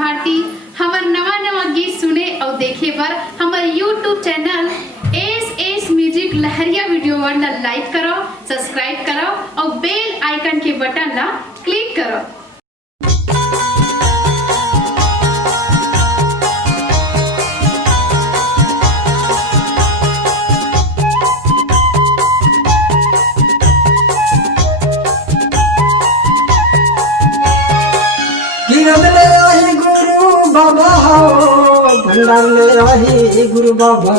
भारती। हमार नवा नवा गीत सुने और देखे पर हमारे YouTube चैनल एस म्यूजिक लहरिया वीडियो वन लाइक करो, सब्सक्राइब करो और बेल आइकन के बटन ला क्लिक करो। बाबा हो भंडार ले आही गुरु बाबा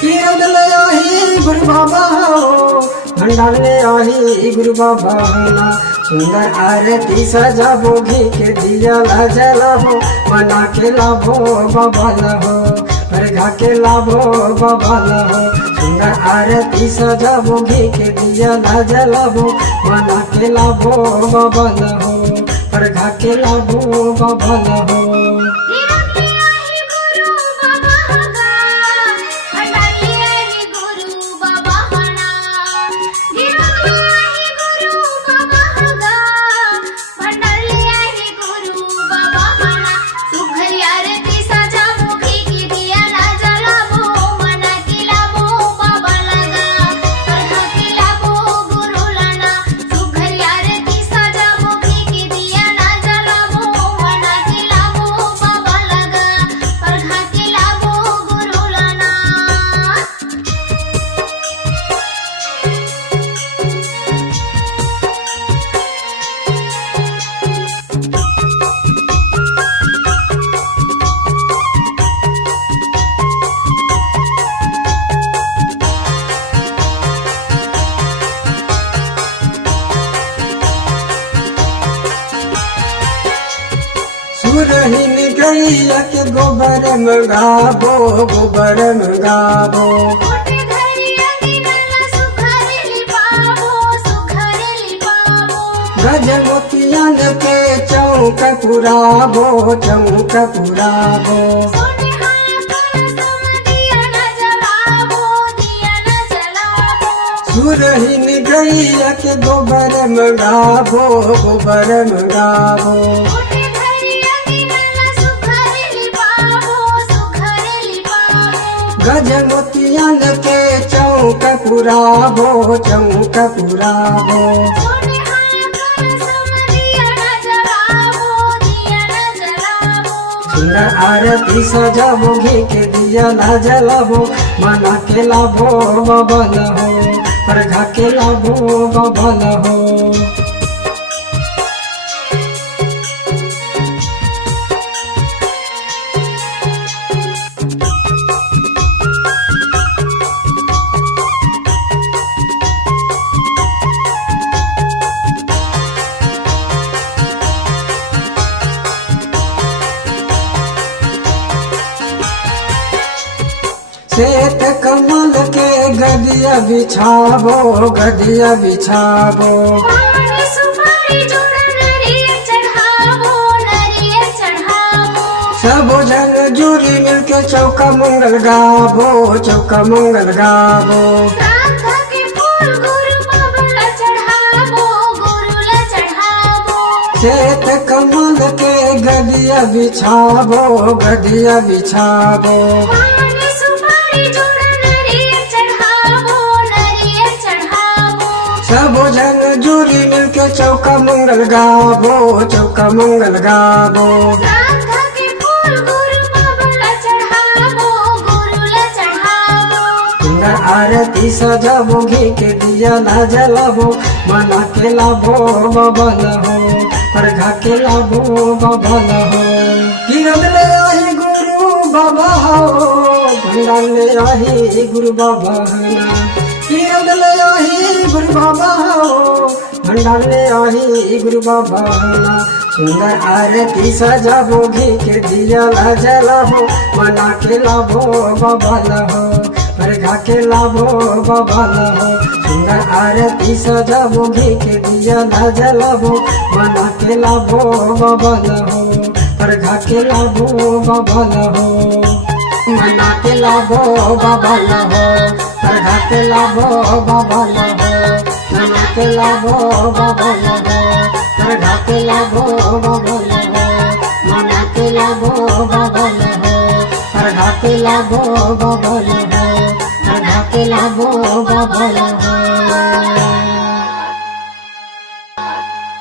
कीरत ले आही गुरु बाबा हो भंडार ले आही गुरु बाबा सुंदर आरती सजाबो घी के दिया ला जलाबो बना के लाभो बाबा लहो परघा के लाभो बाबा लहो सुंदर आरती सजाबो घी के दिया ला जलाबो बना के लाभो बाबा लहो परघा के लाभो बाबा लहो। सुरहीन गैया के गोबर मंगाबो गोबर मंगाबो गजमोतियन के चौक पुराबो चौक पुराबो सुरहीन गैया के गोबर मंगाबो गोबर मंगाबो गजमोतियन के चौक पुराबो चौक पुराबो सुंदर आरती सजाबो घी के दिया ला जलाबो मना के लाभो बाबा लहो परघा के लाभो बाबा लहो। श्वेत कमल के गदिया बिछाबो गदिया बिछाबो सब जन जुरी मिलके चौका मंगल गाबो चौका मंगल गाबो श्वेत कमल के गदिया बिछाबो गदिया बिछाबो सब जन जुरी मिलके चौका मंगल गाबो चौका मंगल गाबो सुंदर आरती सजाबो घी के दिया ला जलाबो मना के लाभो बाबा लहो परघा के लाभो बाबा लहो कीरत ले आही गुरु बाबा हो भंडार ले आही गुरु बाबा कीरत ले आही गुरु बाबा हो भंडार ले आही गुरु बाबा सुंदर आरती सजाबो घी के दिया ला जलाबो मना के लाभो बाबा लहो परघा के लाभो बाबा लहो सुंदर आरती सजाबो घी के दिया ला जलाबो मना के लाभो बाबा लहो परघा के लाभो बाबा लहो मना के लाभो बाबा लहो परघा के लाभो बाबा लहो मना के लाभो बाबा लहो परघा के लाभो बाबा लहो मना लाबो बबल हो, अर्घा के लाबो बबल हो, अर्घा के लाबो बबल हो।